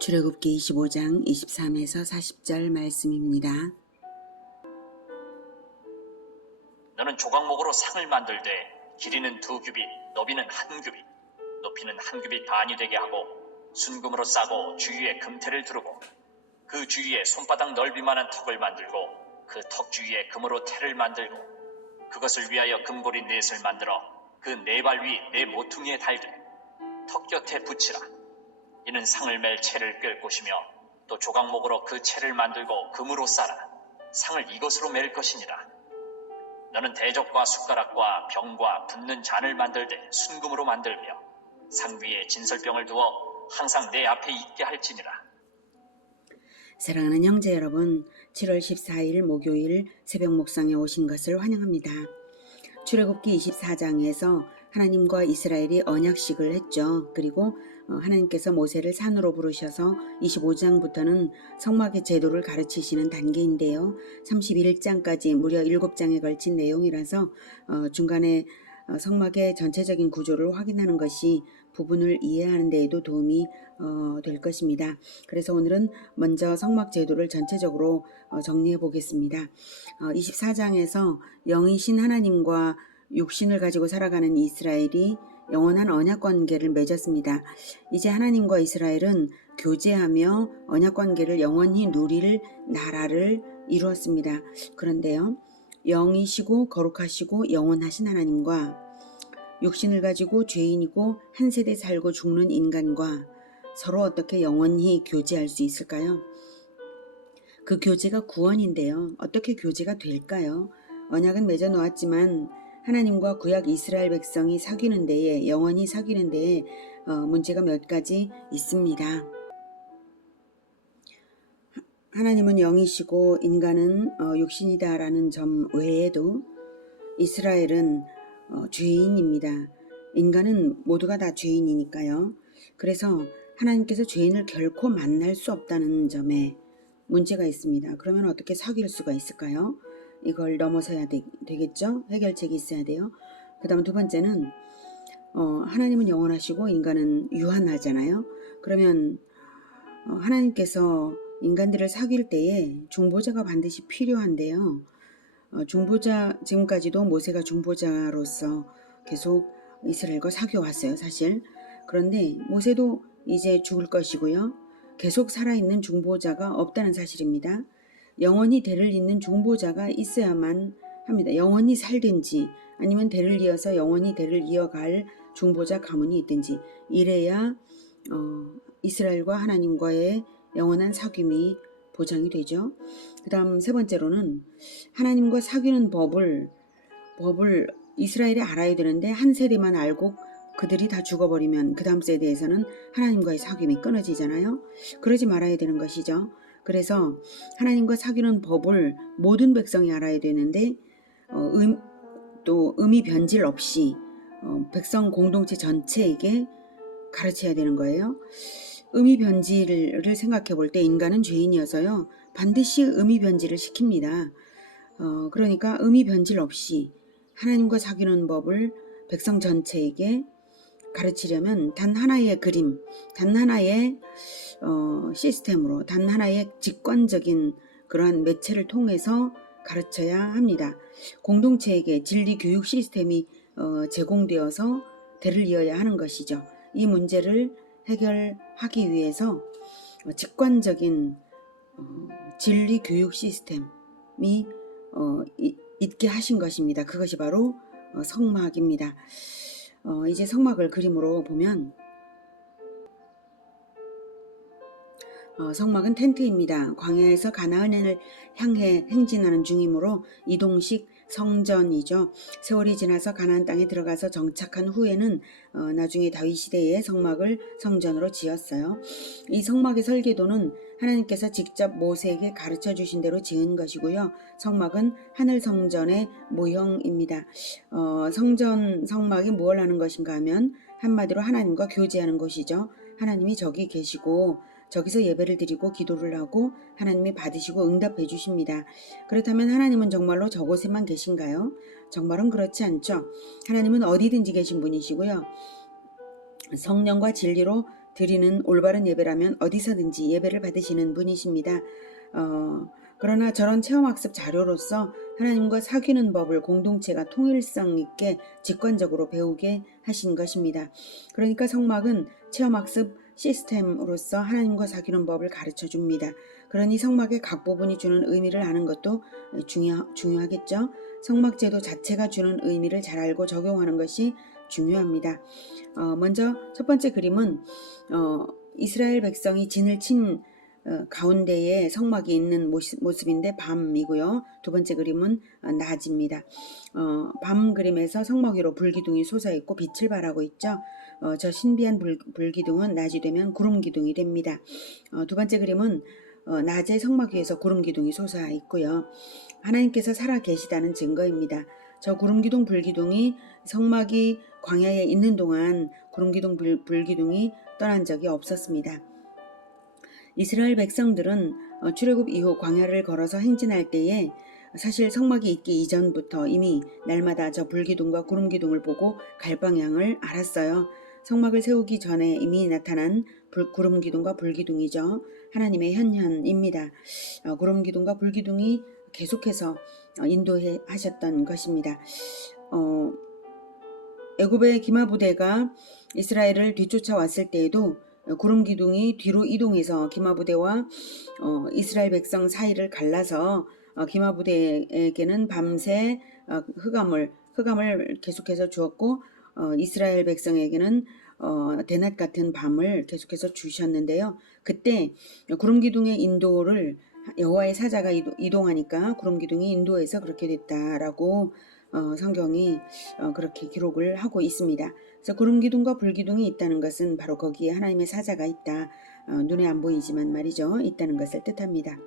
출애굽기 25장 23에서 40절 말씀입니다. 너는 조각목으로 상을 만들되 길이는 2규빗, 너비는 1규빗, 높이는 1규빗 반이 되게 하고 순금으로 싸고 주위에 금테를 두르고 그 주위에 손바닥 넓이만한 턱을 만들고 그 턱 주위에 금으로 테를 만들고 그것을 위하여 금고리 넷을 만들어 그 네 발 위 네 모퉁이에 달되 턱 곁에 붙이라. 이는 상을 맬 채를 꿰을 것이며 또 조각목으로 그 채를 만들고 금으로 싸라. 상을 이것으로 맬 것이니라. 너는 대적과 숟가락과 병과 붓는 잔을 만들되 순금으로 만들며 상 위에 진설병을 두어 항상 내 앞에 있게 할지니라. 사랑하는 형제 여러분, 7월 14일 목요일 새벽 목상에 오신 것을 환영합니다. 출애굽기 24장에서 하나님과 이스라엘이 언약식을 했죠. 그리고 하나님께서 모세를 산으로 부르셔서 25장부터는 성막의 제도를 가르치시는 단계인데요. 31장까지 무려 7장에 걸친 내용이라서 중간에 성막의 전체적인 구조를 확인하는 것이 부분을 이해하는 데에도 도움이 될 것입니다. 그래서 오늘은 먼저 성막 제도를 전체적으로 정리해 보겠습니다. 24장에서 영이신 하나님과 육신을 가지고 살아가는 이스라엘이 영원한 언약 관계를 맺었습니다. 이제 하나님과 이스라엘은 교제하며 언약 관계를 영원히 누릴 나라를 이루었습니다. 그런데요, 영이시고 거룩하시고 영원하신 하나님과 육신을 가지고 죄인이고 한 세대 살고 죽는 인간과 서로 어떻게 영원히 교제할 수 있을까요? 그 교제가 구원인데요. 어떻게 교제가 될까요? 언약은 맺어 놓았지만 하나님과 구약 이스라엘 백성이 사귀는 데에, 영원히 사귀는 데에 문제가 몇 가지 있습니다. 하나님은 영이시고 인간은 육신이다라는 점 외에도 이스라엘은 죄인입니다. 인간은 모두가 다 죄인이니까요. 그래서 하나님께서 죄인을 결코 만날 수 없다는 점에 문제가 있습니다. 그러면 어떻게 사귈 수가 있을까요? 이걸 넘어서야 되겠죠? 해결책이 있어야 돼요. 그 다음 두 번째는 하나님은 영원하시고 인간은 유한하잖아요. 그러면 하나님께서 인간들을 사귈 때에 중보자가 반드시 필요한데요. 중보자, 지금까지도 모세가 중보자로서 계속 이스라엘과 사귀어왔어요, 사실. 그런데 모세도 이제 죽을 것이고요. 계속 살아있는 중보자가 없다는 사실입니다. 영원히 대를 잇는 중보자가 있어야만 합니다. 영원히 살든지 아니면 대를 이어서 영원히 대를 이어갈 중보자 가문이 있든지 이래야 이스라엘과 하나님과의 영원한 사귐이 보장이 되죠. 그 다음 세 번째로는 하나님과 사귀는 법을 이스라엘이 알아야 되는데 한 세대만 알고 그들이 다 죽어버리면 그 다음 세대에서는 하나님과의 사귐이 끊어지잖아요. 그러지 말아야 되는 것이죠. 그래서 하나님과 사귀는 법을 모든 백성이 알아야 되는데 또 의미 변질 없이 백성 공동체 전체에게 가르쳐야 되는 거예요. 의미 변질을 생각해 볼 때 인간은 죄인이어서요. 반드시 의미 변질을 시킵니다. 그러니까 의미 변질 없이 하나님과 사귀는 법을 백성 전체에게 가르치려면 단 하나의 그림, 단 하나의 시스템으로, 단 하나의 직관적인 그러한 매체를 통해서 가르쳐야 합니다. 공동체에게 진리 교육 시스템이 제공되어서 대를 이어야 하는 것이죠. 이 문제를 해결하기 위해서 직관적인 진리 교육 시스템이 있게 하신 것입니다. 그것이 바로 성막입니다. 이제 성막을 그림으로 보면 성막은 텐트입니다. 광야에서 가나안을 향해 행진하는 중이므로 이동식 성전이죠. 세월이 지나서 가나안 땅에 들어가서 정착한 후에는 나중에 다윗 시대에 성막을 성전으로 지었어요. 이 성막의 설계도는 하나님께서 직접 모세에게 가르쳐 주신 대로 지은 것이고요. 성막은 하늘 성전의 모형입니다. 성막이 무엇을 하는 것인가 하면 한마디로 하나님과 교제하는 곳이죠. 하나님이 저기 계시고 저기서 예배를 드리고 기도를 하고 하나님이 받으시고 응답해 주십니다. 그렇다면 하나님은 정말로 저곳에만 계신가요? 정말은 그렇지 않죠. 하나님은 어디든지 계신 분이시고요. 성령과 진리로 드리는 올바른 예배라면 어디서든지 예배를 받으시는 분이십니다. 그러나 저런 체험학습 자료로서 하나님과 사귀는 법을 공동체가 통일성 있게 직관적으로 배우게 하신 것입니다. 그러니까 성막은 체험학습 시스템으로서 하나님과 사귀는 법을 가르쳐 줍니다. 그러니 성막의 각 부분이 주는 의미를 아는 것도 중요하겠죠. 성막제도 자체가 주는 의미를 잘 알고 적용하는 것이 중요합니다. 먼저 첫 번째 그림은 이스라엘 백성이 진을 친 가운데에 성막이 있는 모습인데 밤이고요. 두 번째 그림은 낮입니다. 밤 그림에서 성막 위로 불기둥이 솟아있고 빛을 발하고 있죠. 저 신비한 불기둥은 낮이 되면 구름기둥이 됩니다. 두 번째 그림은 낮에 성막 위에서 구름기둥이 솟아있고요. 하나님께서 살아 계시다는 증거입니다. 저 구름기둥 불기둥이 성막이 광야에 있는 동안 구름기둥 불기둥이 떠난 적이 없었습니다. 이스라엘 백성들은 출애굽 이후 광야를 걸어서 행진할 때에 사실 성막이 있기 이전부터 이미 날마다 저 불기둥과 구름기둥을 보고 갈 방향을 알았어요. 성막을 세우기 전에 이미 나타난 구름기둥과 불기둥이죠. 하나님의 현현입니다. 구름기둥과 불기둥이 계속해서 인도해 하셨던 것입니다. 애굽의 기마부대가 이스라엘을 뒤쫓아왔을 때에도 구름기둥이 뒤로 이동해서 기마부대와 이스라엘 백성 사이를 갈라서 기마부대에게는 밤새 흑암을 계속해서 주었고 이스라엘 백성에게는 대낮 같은 밤을 계속해서 주셨는데요. 그때 구름기둥의 인도를 여호와의 사자가 이동하니까 구름기둥이 인도해서 그렇게 됐다라고 성경이 그렇게 기록을 하고 있습니다. 그래서 구름기둥과 불기둥이 있다는 것은 바로 거기에 하나님의 사자가 있다. 눈에 안 보이지만 말이죠. 있다는 것을 뜻합니다.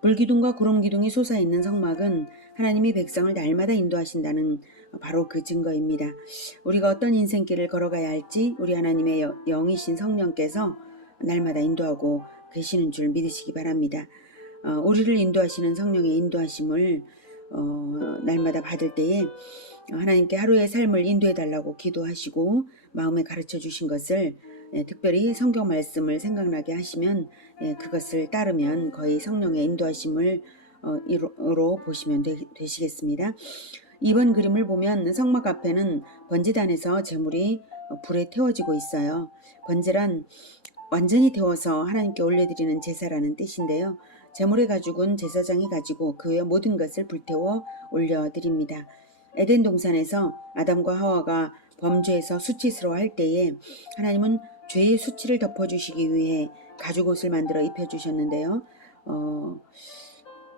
불기둥과 구름기둥이 솟아있는 성막은 하나님이 백성을 날마다 인도하신다는 바로 그 증거입니다. 우리가 어떤 인생길을 걸어가야 할지 우리 하나님의 영이신 성령께서 날마다 인도하고 계시는 줄 믿으시기 바랍니다. 우리를 인도하시는 성령의 인도하심을 날마다 받을 때에 하나님께 하루의 삶을 인도해 달라고 기도하시고 마음에 가르쳐 주신 것을 특별히 성경 말씀을 생각나게 하시면 그것을 따르면 거의 성령의 인도하심을 로 보시면 되시겠습니다. 이번 그림을 보면 성막 앞에는 번제단에서 제물이 불에 태워지고 있어요. 번제란 완전히 태워서 하나님께 올려드리는 제사라는 뜻인데요. 제물의 가죽은 제사장이 가지고 그 외 모든 것을 불태워 올려드립니다. 에덴 동산에서 아담과 하와가 범죄에서 수치스러워할 때에 하나님은 죄의 수치를 덮어주시기 위해 가죽옷을 만들어 입혀주셨는데요.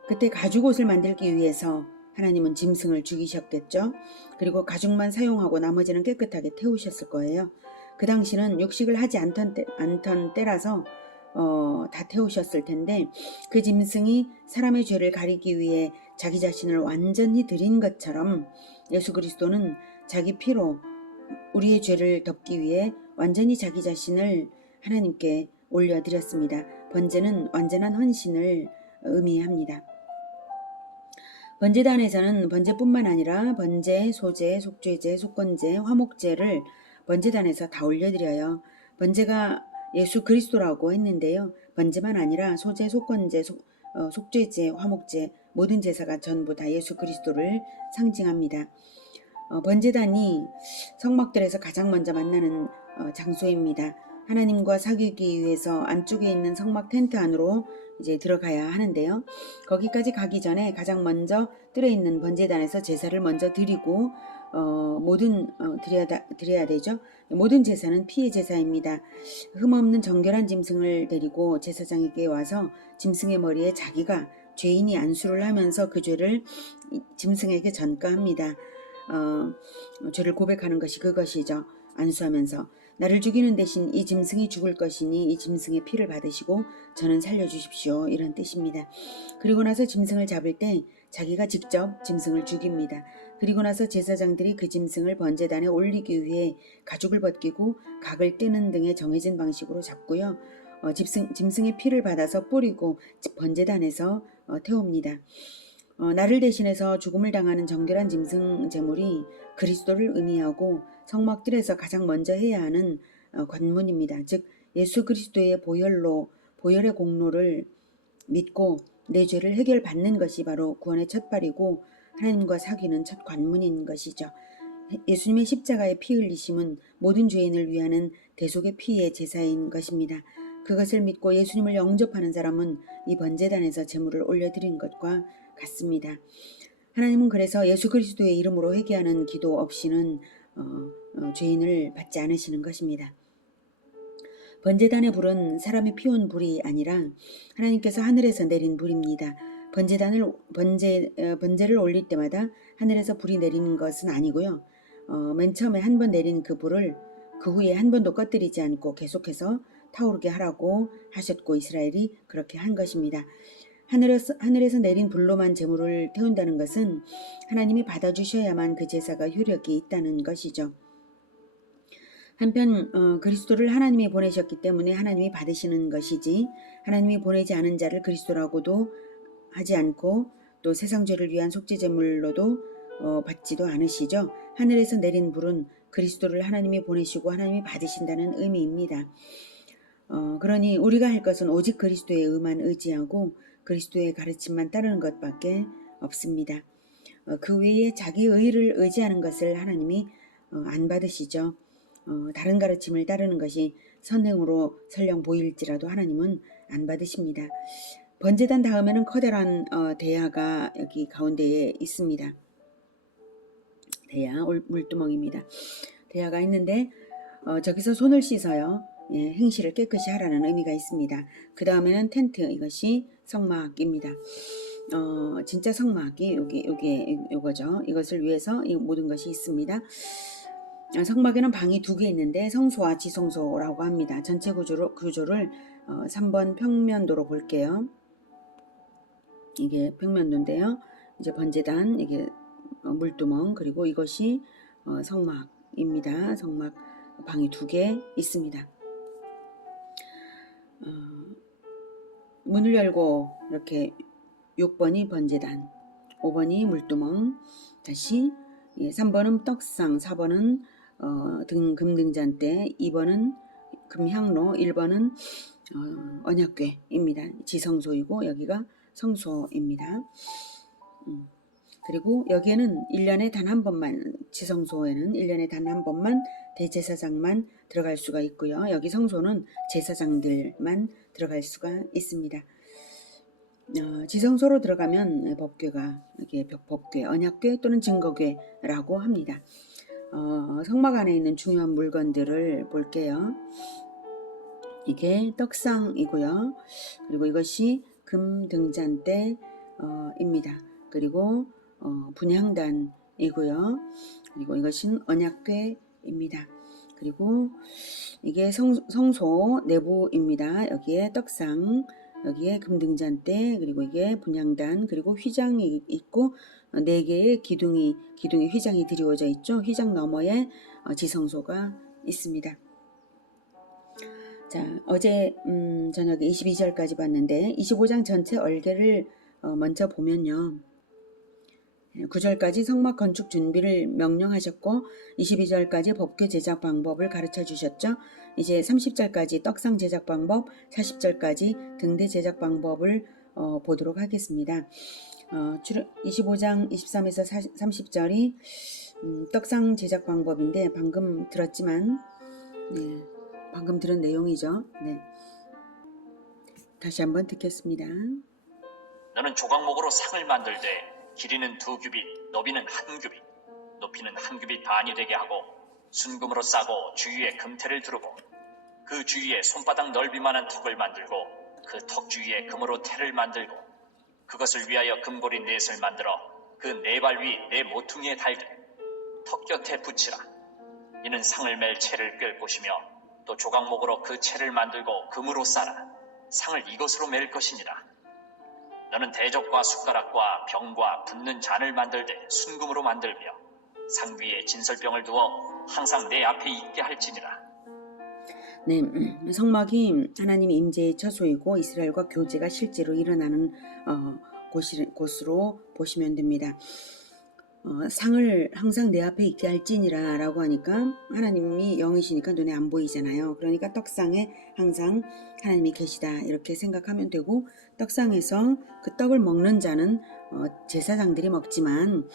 그때 가죽옷을 만들기 위해서 하나님은 짐승을 죽이셨겠죠. 그리고 가죽만 사용하고 나머지는 깨끗하게 태우셨을 거예요. 그 당시는 육식을 하지 않던 때라서 다 태우셨을 텐데 그 짐승이 사람의 죄를 가리기 위해 자기 자신을 완전히 드린 것처럼 예수 그리스도는 자기 피로 우리의 죄를 덮기 위해 완전히 자기 자신을 하나님께 올려드렸습니다. 번제는 완전한 헌신을 의미합니다. 번제단에서는 번제뿐만 아니라 번제, 소제, 속죄제, 속건제, 화목제를 번제단에서 다 올려드려요. 번제가 예수 그리스도라고 했는데요. 번제만 아니라 소제, 속건제, 속죄제, 화목제 모든 제사가 전부 다 예수 그리스도를 상징합니다. 번제단이 성막들에서 가장 먼저 만나는 장소입니다. 하나님과 사귀기 위해서 안쪽에 있는 성막 텐트 안으로 이제 들어가야 하는데요. 거기까지 가기 전에 가장 먼저 뜰에 있는 번제단에서 제사를 먼저 드리고 드려야 되죠. 모든 제사는 피의 제사입니다. 흠없는 정결한 짐승을 데리고 제사장에게 와서 짐승의 머리에 자기가 죄인이 안수를 하면서 그 죄를 짐승에게 전가합니다. 죄를 고백하는 것이 그것이죠. 안수하면서 나를 죽이는 대신 이 짐승이 죽을 것이니 이 짐승의 피를 받으시고 저는 살려주십시오. 이런 뜻입니다. 그리고 나서 짐승을 잡을 때 자기가 직접 짐승을 죽입니다. 그리고 나서 제사장들이 그 짐승을 번제단에 올리기 위해 가죽을 벗기고 각을 떼는 등의 정해진 방식으로 잡고요. 짐승의 피를 받아서 뿌리고 번제단에서 태웁니다. 나를 대신해서 죽음을 당하는 정결한 짐승 제물이 그리스도를 의미하고 성막들에서 가장 먼저 해야 하는 관문입니다. 즉 예수 그리스도의 보혈의 공로를 믿고 내 죄를 해결받는 것이 바로 구원의 첫발이고 하나님과 사귀는 첫 관문인 것이죠. 예수님의 십자가의 피 흘리심은 모든 죄인을 위하는 대속의 피의 제사인 것입니다. 그것을 믿고 예수님을 영접하는 사람은 이 번제단에서 제물을 올려드린 것과 같습니다. 하나님은 그래서 예수 그리스도의 이름으로 회개하는 기도 없이는 죄인을 받지 않으시는 것입니다. 번제단의 불은 사람이 피운 불이 아니라 하나님께서 하늘에서 내린 불입니다. 번제를 올릴 때마다 하늘에서 불이 내리는 것은 아니고요. 맨 처음에 한 번 내린 그 불을 그 후에 한 번도 꺼뜨리지 않고 계속해서 타오르게 하라고 하셨고 이스라엘이 그렇게 한 것입니다. 하늘에서 내린 불로만 제물을 태운다는 것은 하나님이 받아주셔야만 그 제사가 효력이 있다는 것이죠. 한편 그리스도를 하나님이 보내셨기 때문에 하나님이 받으시는 것이지 하나님이 보내지 않은 자를 그리스도라고도 하지 않고 또 세상 죄를 위한 속죄제물로도 받지도 않으시죠. 하늘에서 내린 불은 그리스도를 하나님이 보내시고 하나님이 받으신다는 의미입니다. 그러니 우리가 할 것은 오직 그리스도의 의만 의지하고 그리스도의 가르침만 따르는 것밖에 없습니다. 그 외에 자기 의를 의지하는 것을 하나님이 안 받으시죠. 다른 가르침을 따르는 것이 선행으로 설령 보일지라도 하나님은 안 받으십니다. 번제단 다음에는 커다란 대야가 여기 가운데에 있습니다. 대야, 물두멍입니다. 대야가 있는데 저기서 손을 씻어요. 예, 행실을 깨끗이 하라는 의미가 있습니다. 그 다음에는 텐트, 이것이 성막입니다. 진짜 성막이 요거죠. 이것을 위해서 이 모든 것이 있습니다. 성막에는 방이 2개 있는데 성소와 지성소라고 합니다. 전체 구조를 3번 평면도로 볼게요. 이게 평면도인데요. 이제 번제단, 이게 물두멍, 그리고 이것이 성막입니다. 성막 방이 2개 있습니다. 문을 열고 이렇게 6번이 번제단, 5번이 물두멍, 다시 3번은 떡상, 4번은 금등잔대, 2번은 금향로, 1번은 언약궤입니다. 지성소이고 여기가 성소입니다. 그리고 여기에는 1년에 단 한 번만, 지성소에는 1년에 단 한 번만 대제사장만 들어갈 수가 있고요. 여기 성소는 제사장들만 들어갈 수가 있습니다. 지성소로 들어가면 법궤가, 이게 법궤, 언약궤 또는 증거궤라고 합니다. 성막 안에 있는 중요한 물건들을 볼게요. 이게 떡상이고요. 그리고 이것이 금등잔대입니다. 그리고 분향단이고요. 그리고 이것은 언약궤입니다. 그리고 이게 성소 내부입니다. 여기에 떡상, 여기에 금등잔대, 그리고 이게 분향단, 그리고 휘장이 있고 4개의 기둥이 휘장이 드리워져 있죠. 휘장 너머에 지성소가 있습니다. 자, 어제 저녁에 22절까지 봤는데 25장 전체 얼개를 먼저 보면요. 9절까지 성막 건축 준비를 명령하셨고 22절까지 법궤 제작 방법을 가르쳐 주셨죠. 이제 30절까지 떡상 제작 방법, 40절까지 등대 제작 방법을 보도록 하겠습니다. 25장 23에서 30절이 떡상 제작 방법인데 방금 들었지만 방금 들은 내용이죠. 네. 다시 한번 듣겠습니다. 너는 조각목으로 상을 만들되 길이는 2규빗, 너비는 1규빗, 높이는 1규빗 반이 되게 하고 순금으로 싸고 주위에 금테를 두르고 그 주위에 손바닥 넓이만한 턱을 만들고 그 턱 주위에 금으로 테를 만들고 그것을 위하여 금고리 넷을 만들어 그 4발 위 4모퉁이에 달되 턱 곁에 붙이라. 이는 상을 맬 채를 꿰을 것이며 또 조각목으로 그 채를 만들고 금으로 싸라. 상을 이것으로 맬 것이니라. 너는 대적과 숟가락과 병과 붓는 잔을 만들되 순금으로 만들며 상 위에 진설병을 두어 항상 내 앞에 있게 할지니라. 네, 성막이 하나님의 임재의 처소이고 이스라엘과 교제가 실제로 일어나는 곳으로 보시면 됩니다. 상을 항상 내 앞에 있게 할지니라 라고 하니까 하나님이 영이시니까 눈에 안 보이잖아요. 그러니까 떡상에 항상 하나님이 계시다 이렇게 생각하면 되고, 떡상에서 그 떡을 먹는 자는 제사장들이 먹지만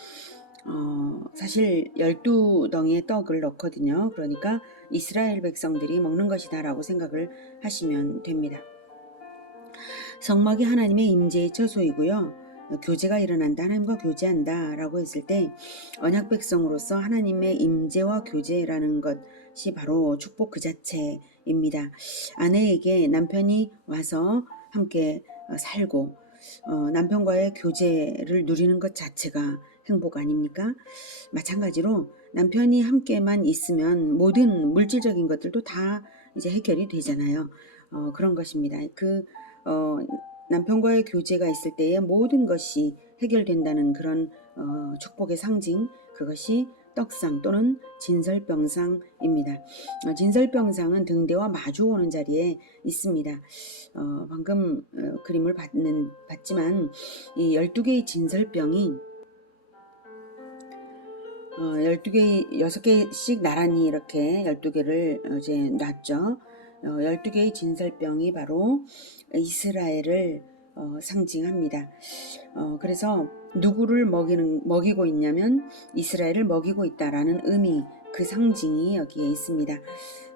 사실 12덩이의 떡을 넣거든요. 그러니까 이스라엘 백성들이 먹는 것이다 라고 생각을 하시면 됩니다. 성막이 하나님의 임재의 처소이고요. 교제가 일어난다, 하나님과 교제한다 라고 했을 때 언약 백성으로서 하나님의 임재와 교제라는 것이 바로 축복 그 자체입니다. 아내에게 남편이 와서 함께 살고 남편과의 교제를 누리는 것 자체가 행복 아닙니까? 마찬가지로 남편이 함께만 있으면 모든 물질적인 것들도 다 이제 해결이 되잖아요. 그런 것입니다. 남편과의 교제가 있을 때에 모든 것이 해결된다는 그런 축복의 상징, 그것이 떡상 또는 진설병상입니다. 진설병상은 등대와 마주오는 자리에 있습니다. 방금 그림을 봤지만 이 12개의 진설병이 12개, 6개씩 나란히 이렇게 12개를 이제 놨죠. 12개의 진설병이 바로 이스라엘을 상징합니다. 그래서 누구를 먹이고 있냐면 이스라엘을 먹이고 있다라는 의미, 그 상징이 여기에 있습니다.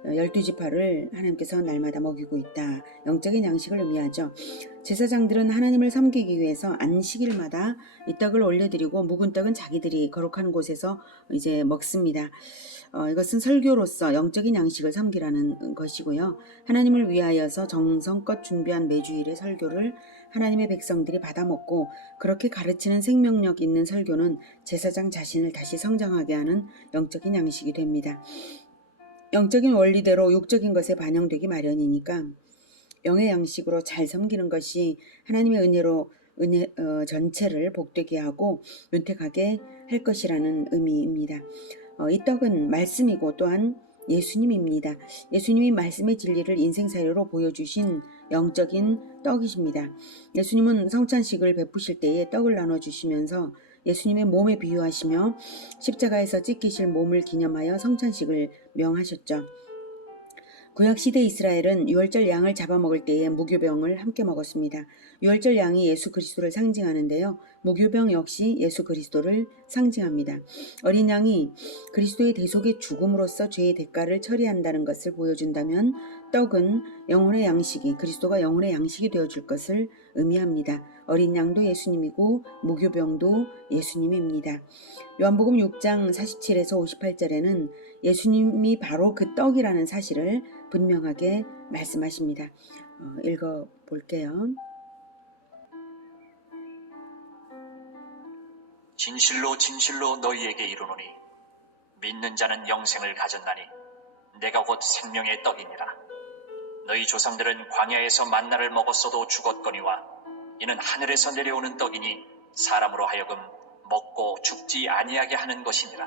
12지파를 하나님께서 날마다 먹이고 있다. 영적인 양식을 의미하죠. 제사장들은 하나님을 섬기기 위해서 안식일마다 이 떡을 올려드리고 묵은 떡은 자기들이 거룩한 곳에서 이제 먹습니다. 이것은 설교로서 영적인 양식을 섬기라는 것이고요. 하나님을 위하여서 정성껏 준비한 매주일의 설교를 하나님의 백성들이 받아먹고, 그렇게 가르치는 생명력 있는 설교는 제사장 자신을 다시 성장하게 하는 영적인 양식이 됩니다. 영적인 원리대로 육적인 것에 반영되기 마련이니까 영의 양식으로 잘 섬기는 것이 하나님의 은혜로 전체를 복되게 하고 윤택하게 할 것이라는 의미입니다. 이 떡은 말씀이고 또한 예수님입니다. 예수님이 말씀의 진리를 인생사례로 보여주신 영적인 떡이십니다. 예수님은 성찬식을 베푸실 때에 떡을 나눠주시면서 예수님의 몸에 비유하시며 십자가에서 찢기실 몸을 기념하여 성찬식을 명하셨죠. 구약시대 이스라엘은 유월절 양을 잡아먹을 때에 무교병을 함께 먹었습니다. 유월절 양이 예수 그리스도를 상징하는데요. 무교병 역시 예수 그리스도를 상징합니다. 어린 양이 그리스도의 대속의 죽음으로써 죄의 대가를 처리한다는 것을 보여준다면, 떡은 영혼의 양식이, 그리스도가 영혼의 양식이 되어줄 것을 의미합니다. 어린 양도 예수님이고 무교병도 예수님입니다. 요한복음 6장 47에서 58절에는 예수님이 바로 그 떡이라는 사실을 분명하게 말씀하십니다. 읽어볼게요. 진실로 진실로 너희에게 이르노니 믿는 자는 영생을 가졌나니 내가 곧 생명의 떡이니라. 너희 조상들은 광야에서 만나를 먹었어도 죽었거니와 이는 하늘에서 내려오는 떡이니 사람으로 하여금 먹고 죽지 아니하게 하는 것이니라.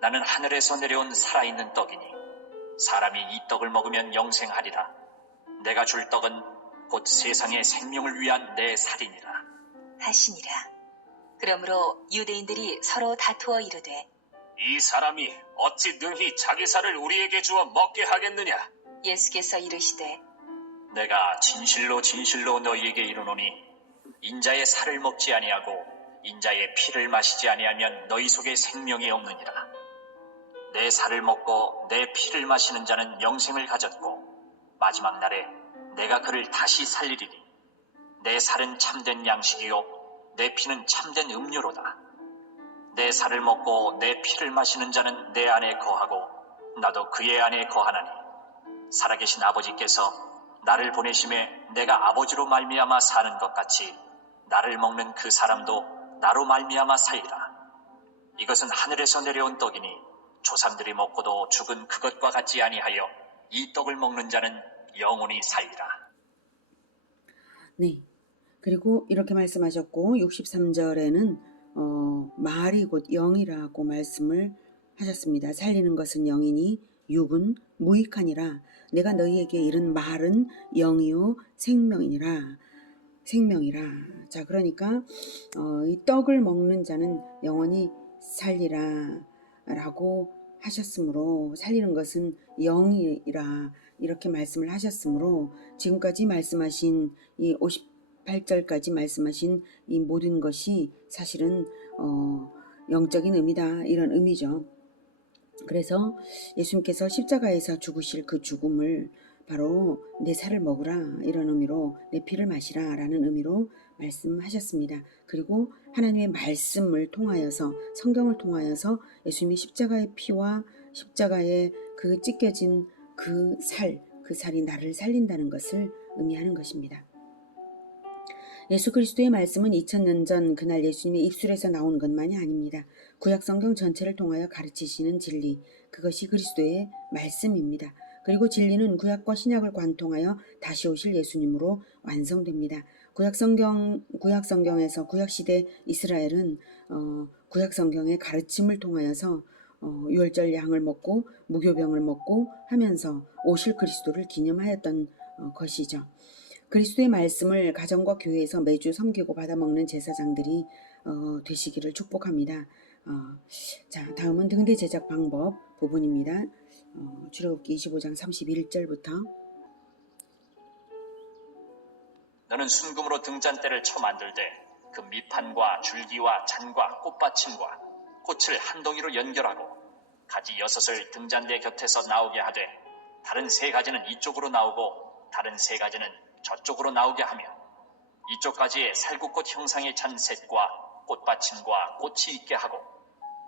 나는 하늘에서 내려온 살아있는 떡이니 사람이 이 떡을 먹으면 영생하리라. 내가 줄 떡은 곧 세상의 생명을 위한 내 살이니라 하시니라. 그러므로 유대인들이 서로 다투어 이르되 이 사람이 어찌 능히 자기 살을 우리에게 주어 먹게 하겠느냐? 예수께서 이르시되 내가 진실로 진실로 너희에게 이르노니 인자의 살을 먹지 아니하고 인자의 피를 마시지 아니하면 너희 속에 생명이 없느니라. 내 살을 먹고 내 피를 마시는 자는 영생을 가졌고 마지막 날에 내가 그를 다시 살리리니 내 살은 참된 양식이요 내 피는 참된 음료로다. 내 살을 먹고 내 피를 마시는 자는 내 안에 거하고 나도 그의 안에 거하나니 살아계신 아버지께서 나를 보내심에 내가 아버지로 말미암아 사는 것 같이 나를 먹는 그 사람도 나로 말미암아 살리라. 이것은 하늘에서 내려온 떡이니 조상들이 먹고도 죽은 그것과 같지 아니하여 이 떡을 먹는 자는 영원히 살리라. 네. 그리고 이렇게 말씀하셨고 63절에는 말이 곧 영이라고 말씀을 하셨습니다. 살리는 것은 영이니 육은 무익하니라. 내가 너희에게 이른 말은 영이요 생명이니라. 생명이라. 자, 그러니까 이 떡을 먹는 자는 영원히 살리라 라고 하셨으므로, 살리는 것은 영이라 이렇게 말씀을 하셨으므로, 지금까지 말씀하신 이 58절까지 말씀하신 이 모든 것이 사실은 영적인 의미다, 이런 의미죠. 그래서 예수님께서 십자가에서 죽으실 그 죽음을 바로 내 살을 먹으라, 이런 의미로, 내 피를 마시라 라는 의미로 말씀하셨습니다. 그리고 하나님의 말씀을 통하여서, 성경을 통하여서 예수님이 십자가의 피와 십자가에 그 찢겨진 그 살이 나를 살린다는 것을 의미하는 것입니다. 예수 그리스도의 말씀은 2000년 전 그날 예수님의 입술에서 나오는 것만이 아닙니다. 구약 성경 전체를 통하여 가르치시는 진리, 그것이 그리스도의 말씀입니다. 그리고 진리는 구약과 신약을 관통하여 다시 오실 예수님으로 완성됩니다. 구약 성경에서 구약 시대 이스라엘은 구약 성경의 가르침을 통하여서 유월절 양을 먹고 무교병을 먹고 하면서 오실 그리스도를 기념하였던 것이죠. 그리스도의 말씀을 가정과 교회에서 매주 섬기고 받아먹는 제사장들이 되시기를 축복합니다. 자, 다음은 등대 제작 방법 부분입니다. 출애굽기 25장 31절부터. 너는 순금으로 등잔대를 쳐 만들되 그 밑판과 줄기와 잔과 꽃받침과 꽃을 한 덩이로 연결하고 가지 6을 등잔대 곁에서 나오게 하되 다른 3가지는 이쪽으로 나오고 다른 3가지는 저쪽으로 나오게 하며 이쪽 가지에 살구꽃 형상의 잔셋과 꽃받침과 꽃이 있게 하고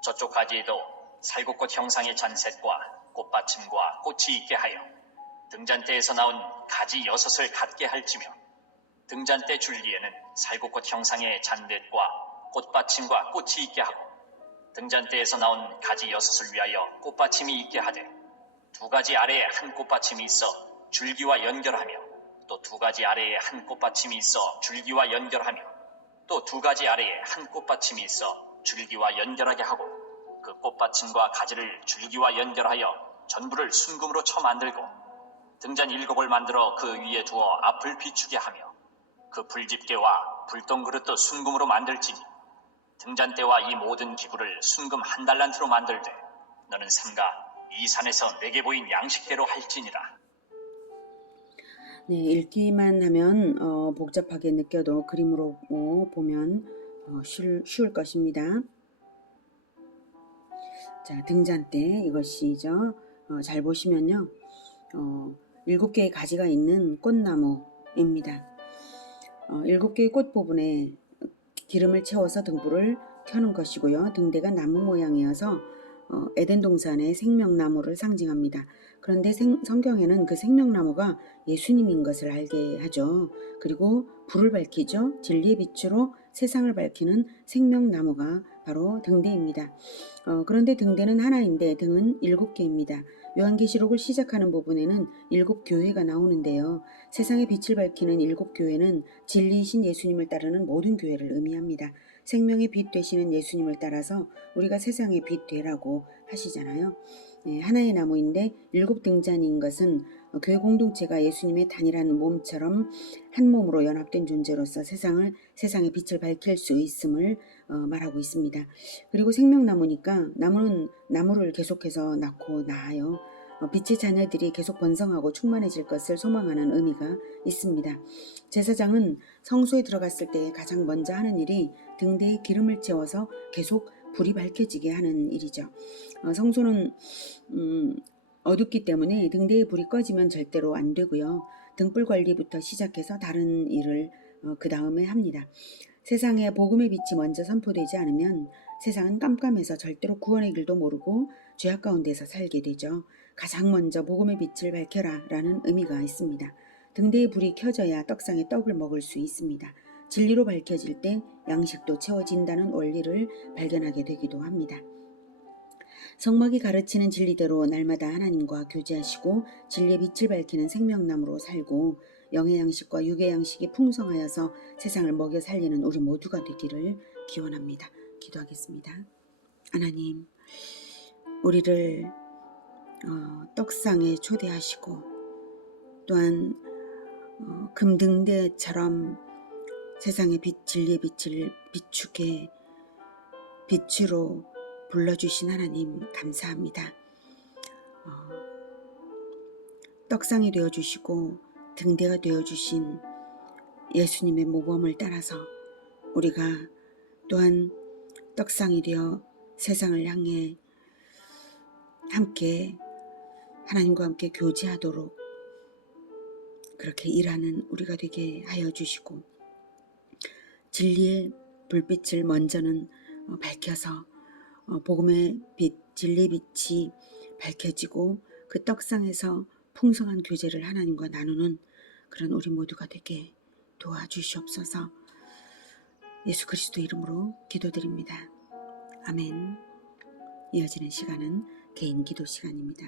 저쪽 가지에도 살구꽃 형상의 잔셋과 꽃받침과 꽃이 있게 하여 등잔대에서 나온 가지 6을 갖게 할지며 등잔대 줄기에는 살구꽃 형상의 잔댓과 꽃받침과 꽃이 있게 하고 등잔대에서 나온 가지 6을 위하여 꽃받침이 있게 하되 2가지 아래에 한 꽃받침이 있어 줄기와 연결하며 또 2가지 아래에 한 꽃받침이 있어 줄기와 연결하며 또 2가지 아래에 한 꽃받침이 있어 줄기와 연결하게 하고 그 꽃받침과 가지를 줄기와 연결하여 전부를 순금으로 쳐 만들고 등잔 7을 만들어 그 위에 두어 앞을 비추게 하며 그 불집게와 불똥그릇도 순금으로 만들지니 등잔대와 이 모든 기구를 순금 1달란트로 만들되 너는 삼가 이 산에서 내게 보인 양식대로 할지니라. 네, 읽기만 하면 복잡하게 느껴도 그림으로 보면 쉬울 것입니다. 자, 등잔대 이것이죠. 잘 보시면요, 7개의 가지가 있는 꽃나무입니다. 7개의 꽃 부분에 기름을 채워서 등불을 켜는 것이고요. 등대가 나무 모양이어서 에덴 동산의 생명나무를 상징합니다. 그런데 성경에는 그 생명나무가 예수님인 것을 알게 하죠. 그리고 불을 밝히죠. 진리의 빛으로 세상을 밝히는 생명나무가 바로 등대입니다. 그런데 등대는 하나인데 등은 7개입니다. 요한계시록을 시작하는 부분에는 7교회가 나오는데요. 세상의 빛을 밝히는 7교회는 진리이신 예수님을 따르는 모든 교회를 의미합니다. 생명의 빛 되시는 예수님을 따라서 우리가 세상의 빛 되라고 하시잖아요. 네, 하나의 나무인데 7등잔인 것은 교회 공동체가 예수님의 단일한 몸처럼 한 몸으로 연합된 존재로서 세상의 빛을 밝힐 수 있음을 말하고 있습니다. 그리고 생명나무니까 나무는 나무를 계속해서 낳고 낳아요. 빛의 자녀들이 계속 번성하고 충만해질 것을 소망하는 의미가 있습니다. 제사장은 성소에 들어갔을 때 가장 먼저 하는 일이 등대에 기름을 채워서 계속 불이 밝혀지게 하는 일이죠. 성소는 어둡기 때문에 등대에 불이 꺼지면 절대로 안 되고요. 등불 관리부터 시작해서 다른 일을 그 다음에 합니다. 세상에 복음의 빛이 먼저 선포되지 않으면 세상은 깜깜해서 절대로 구원의 길도 모르고 죄악 가운데서 살게 되죠. 가장 먼저 복음의 빛을 밝혀라 라는 의미가 있습니다. 등대에 불이 켜져야 떡상에 떡을 먹을 수 있습니다. 진리로 밝혀질 때 양식도 채워진다는 원리를 발견하게 되기도 합니다. 성막이 가르치는 진리대로 날마다 하나님과 교제하시고 진리의 빛을 밝히는 생명나무로 살고 영의 양식과 육의 양식이 풍성하여서 세상을 먹여 살리는 우리 모두가 되기를 기원합니다. 기도하겠습니다. 하나님, 우리를 떡상에 초대하시고 또한 금등대처럼 세상의 빛, 진리의 빛을 비추게 빛으로 불러주신 하나님 감사합니다. 떡상이 되어주시고 등대가 되어주신 예수님의 모범을 따라서 우리가 또한 떡상이 되어 세상을 향해 함께 하나님과 함께 교제하도록 그렇게 일하는 우리가 되게 하여 주시고, 진리의 불빛을 먼저는 밝혀서 복음의 빛, 진리의 빛이 밝혀지고 그 떡상에서 풍성한 교제를 하나님과 나누는 그런 우리 모두가 되게 도와주시옵소서. 예수 그리스도 이름으로 기도드립니다. 아멘. 이어지는 시간은 개인 기도 시간입니다.